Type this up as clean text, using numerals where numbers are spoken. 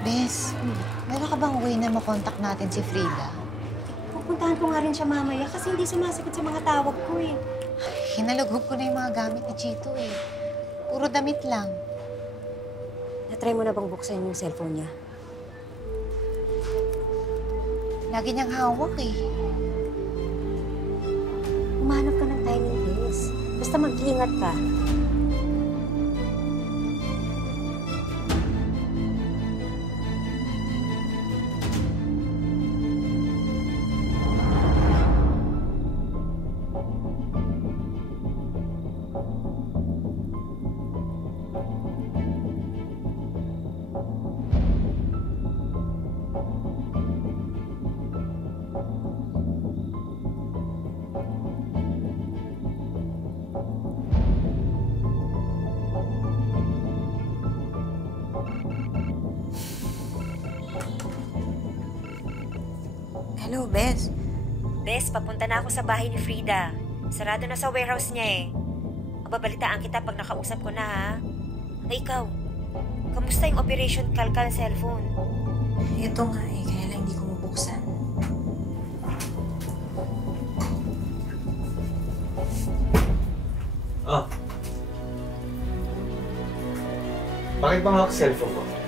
Bes, meron ka bang way na makontak natin si Frida? Pupuntahan ko nga rin siya mamaya kasi hindi sumasagot sa mga tawag ko eh. Hinalugog ko na yung mga gamit ni Chito eh. Puro damit lang. Natry mo na bang buksan yung cellphone niya? Lagi niyang hawak eh. Humanap ka ng timing, please. Basta mag-iingat ka. Hello, Bes. Bes, papunta na ako sa bahay ni Frida. Sarado na sa warehouse niya eh. Mababalitaan kita pag nakausap ko na ha. Ay, ikaw. Kamusta yung Operation Kalkal cellphone? Ito nga eh, kaya lang hindi ko mabuksan. Ah. Bakit bang hawak cellphone ko?